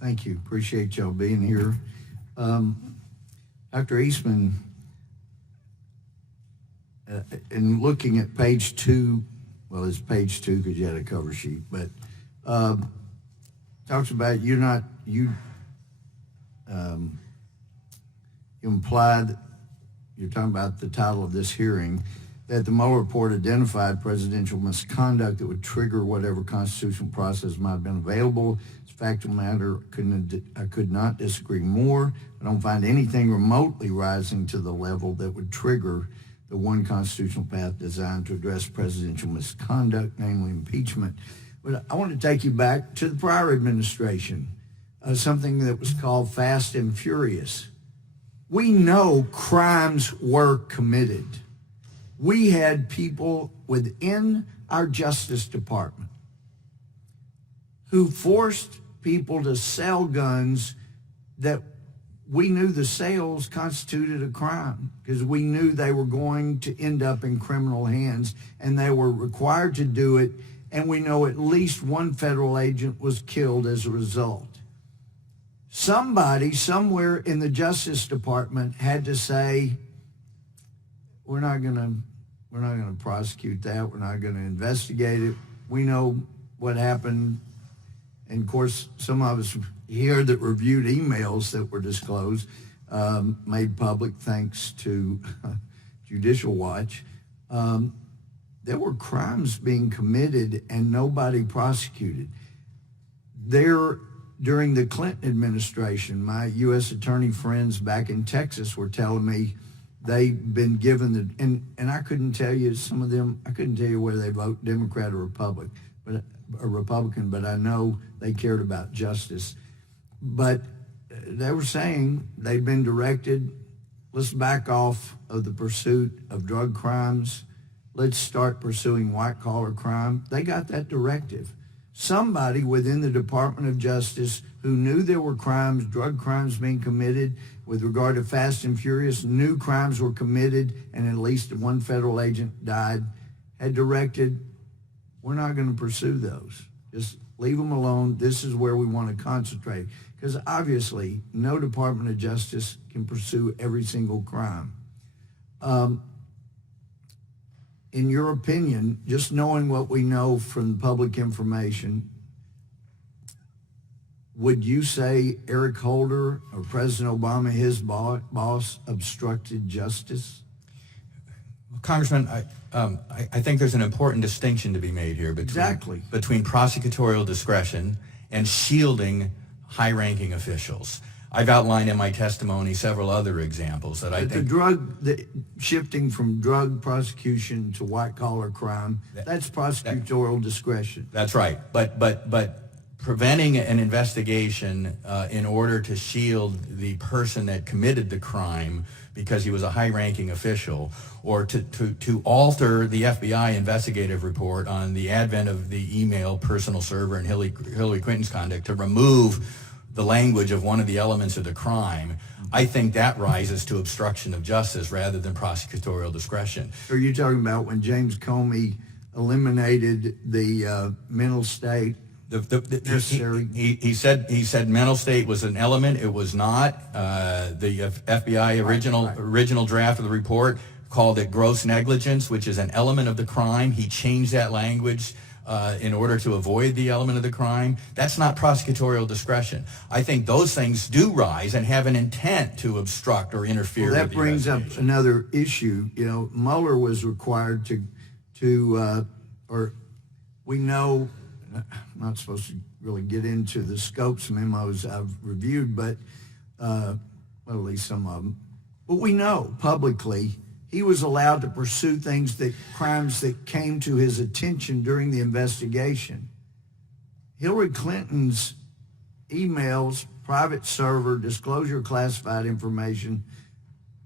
Thank you. Appreciate y'all being here. Dr. Eastman, in looking at page 2, well, it's page 2 because you had a cover sheet, but talks about you implied, you're talking about the title of this hearing, that the Mueller Report identified presidential misconduct that would trigger whatever constitutional process might have been available. It's a factual matter. I could not disagree more. I don't find anything remotely rising to the level that would trigger the one constitutional path designed to address presidential misconduct, namely impeachment. But I want to take you back to the prior administration, something that was called Fast and Furious. We know crimes were committed. We had people within our Justice Department who forced people to sell guns that we knew the sales constituted a crime because we knew they were going to end up in criminal hands, and they were required to do it, and we know at least one federal agent was killed as a result. Somebody somewhere in the Justice Department had to say, we're not going to prosecute that. We're not going to investigate it. We know what happened. And of course, some of us here that reviewed emails that were disclosed, made public thanks to Judicial Watch. There were crimes being committed and nobody prosecuted. During the Clinton administration, my U.S. attorney friends back in Texas were telling me they've been given and I couldn't tell you, some of them, I couldn't tell you whether they vote Democrat or Republican, but I know they cared about justice. But they were saying they'd been directed, let's back off of the pursuit of drug crimes. Let's start pursuing white-collar crime. They got that directive. Somebody within the Department of Justice who knew there were crimes, drug crimes being committed with regard to Fast and Furious, knew crimes were committed and at least one federal agent died, had directed, we're not going to pursue those. Just leave them alone. This is where we want to concentrate. Because obviously, no Department of Justice can pursue every single crime. In your opinion, just knowing what we know from public information, would you say Eric Holder or President Obama, his boss, obstructed justice? Well, Congressman, I think there's an important distinction to be made here between prosecutorial discretion and shielding high-ranking officials. I've outlined in my testimony several other examples that I think... The shifting from drug prosecution to white-collar crime, that's prosecutorial discretion. That's right. But preventing an investigation in order to shield the person that committed the crime because he was a high-ranking official, or to alter the FBI investigative report on the advent of the email personal server and Hillary Clinton's conduct to remove the language of one of the elements of the crime, I think that rises to obstruction of justice rather than prosecutorial discretion. Are you talking about when James Comey eliminated the mental state? He said mental state was an element. It was not. The FBI original draft of the report called it gross negligence, which is an element of the crime. He changed that language in order to avoid the element of the crime. That's not prosecutorial discretion. I think those things do rise and have an intent to obstruct or interfere with the investigation. That brings up another issue. You know, Mueller was required we know, I'm not supposed to really get into the scopes memos I've reviewed, but well, at least some of them. But we know publicly he was allowed to pursue crimes that came to his attention during the investigation. Hillary Clinton's emails, private server, disclosure of classified information,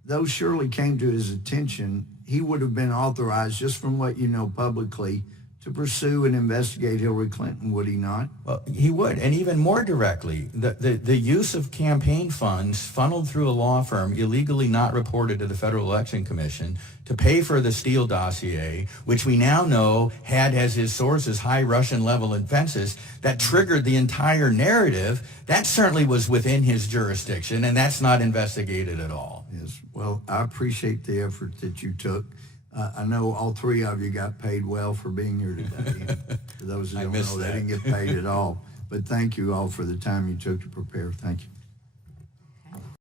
those surely came to his attention. He would have been authorized, just from what you know publicly, to pursue and investigate Hillary Clinton, would he not? Well, he would, and even more directly, the use of campaign funds funneled through a law firm, illegally not reported to the Federal Election Commission, to pay for the Steele dossier, which we now know had as his sources high Russian-level offenses, that triggered the entire narrative. That certainly was within his jurisdiction, and that's not investigated at all. Yes. Well, I appreciate the effort that you took. I know all three of you got paid well for being here today. For those who don't know, they didn't get paid at all. But thank you all for the time you took to prepare. Thank you.